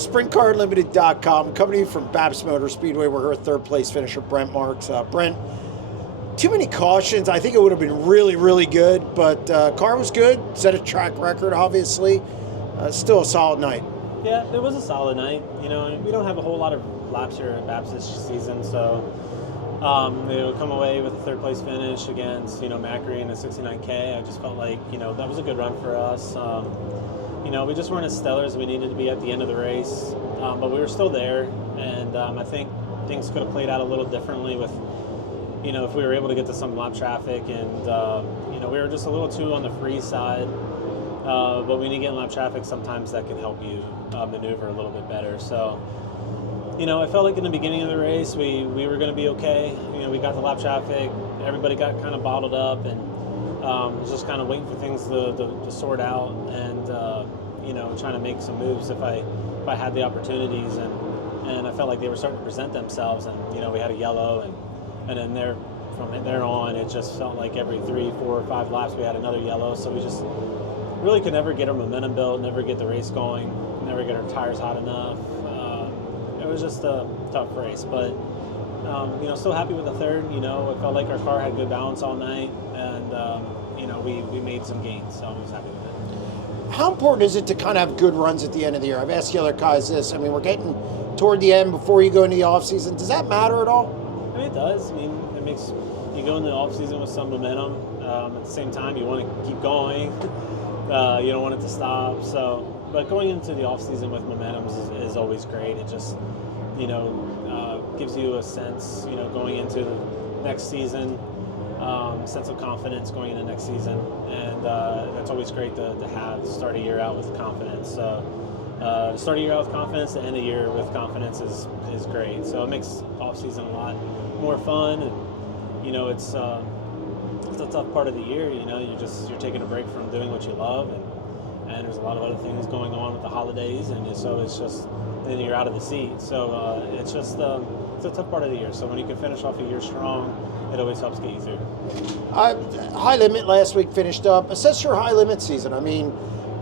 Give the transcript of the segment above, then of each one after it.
SprintCarUnlimited.com, coming to you from BAPS Motor Speedway. We're here with third place finisher Brent Marks. Brent, too many cautions. I think it would have been really, really good, but car was good. Set a track record, obviously. Still a solid night. Yeah, it was a solid night. You know, we don't have a whole lot of laps here at BAPS this season, so come away with a third place finish against Macri in a 69K. I just felt like that was a good run for us. We just weren't as stellar as we needed to be at the end of the race, but we were still there, and I think things could have played out a little differently with, if we were able to get to some lap traffic, and we were just a little too on the free side. But when you get in lap traffic, sometimes that can help you maneuver a little bit better. So, I felt like in the beginning of the race, we were going to be okay. We got the lap traffic, everybody got kind of bottled up, and was just kind of waiting for things to sort out, and trying to make some moves if I had the opportunities, and I felt like they were starting to present themselves, and we had a yellow, and then from there on, it just felt like every 3, 4, 5 laps we had another yellow. So we just really could never get our momentum built, never get the race going, never get our tires hot enough. It was just a tough race, but still happy with the third. It felt like our car had good balance all night, and we made some gains, so I was happy with it. How important is it to kind of have good runs at the end of the year? I've asked the other guys this. I mean, we're getting toward the end before you go into the off season. Does that matter at all? I mean, it does. I mean, it makes you go into the off season with some momentum. At the same time, you want to keep going. You don't want it to stop. So, but going into the off season with momentum is always great. It just gives you a sense, going into the next season, sense of confidence going into next season, and that's always great to have. Start a year out with confidence. So, start a year out with confidence, the end of the year with confidence is great. So it makes off season a lot more fun, and it's a tough part of the year. You're taking a break from doing what you love, and there's a lot of other things going on with the holidays, and so it's just then you're out of the seat. So it's just it's a tough part of the year. So when you can finish off a year strong, it always helps get you through. High Limit last week finished up. Assess your High Limit season. I mean,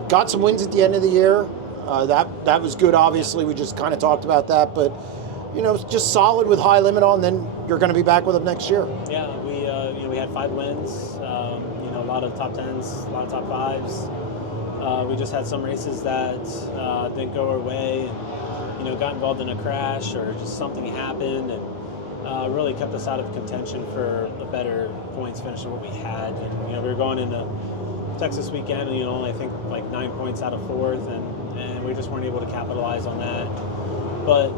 got some wins at the end of the year. That was good. Obviously, we just kind of talked about that, but just solid with High Limit on. Then you're going to be back with them next year. Yeah, we had 5 wins. A lot of top 10s, a lot of top 5s. We just had some races that didn't go our way, and got involved in a crash or just something happened, and really kept us out of contention for a better points finish than what we had. And we were going into Texas weekend, and only I think like 9 points out of 4th, and we just weren't able to capitalize on that. But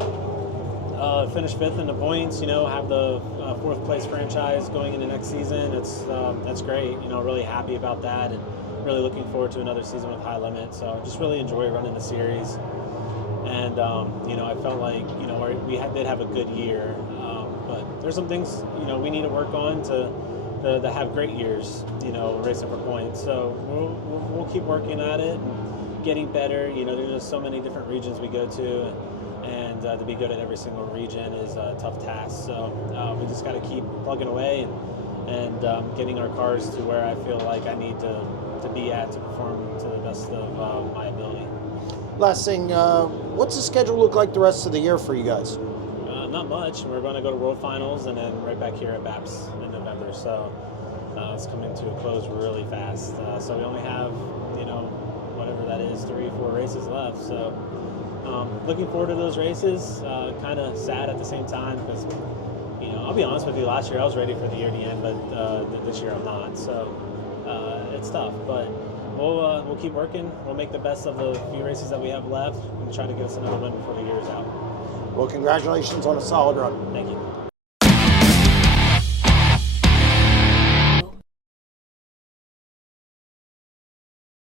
finish 5th in the points, have the 4th place franchise going into next season. That's great. Really happy about that, and really looking forward to another season with High Limit. So just really enjoy running the series. And I felt like we did have a good year, but there's some things we need to work on to have great years, racing for points. So we'll keep working at it and getting better. There's just so many different regions we go to, and to be good at every single region is a tough task. So we just got to keep plugging away and getting our cars to where I feel like I need to be at to perform to the best of my ability. Last thing, what's the schedule look like the rest of the year for you guys? Not much. We're going to go to World Finals and then right back here at BAPS in November. So it's coming to a close really fast. So we only have, whatever that is, 3 or 4 races left. So looking forward to those races. Kind of sad at the same time because, I'll be honest with you, last year I was ready for the year to end, but this year I'm not. So it's tough, but we'll keep working. We'll make the best of the few races that we have left and try to get us another win before the year is out. Well, congratulations on a solid run. Thank you.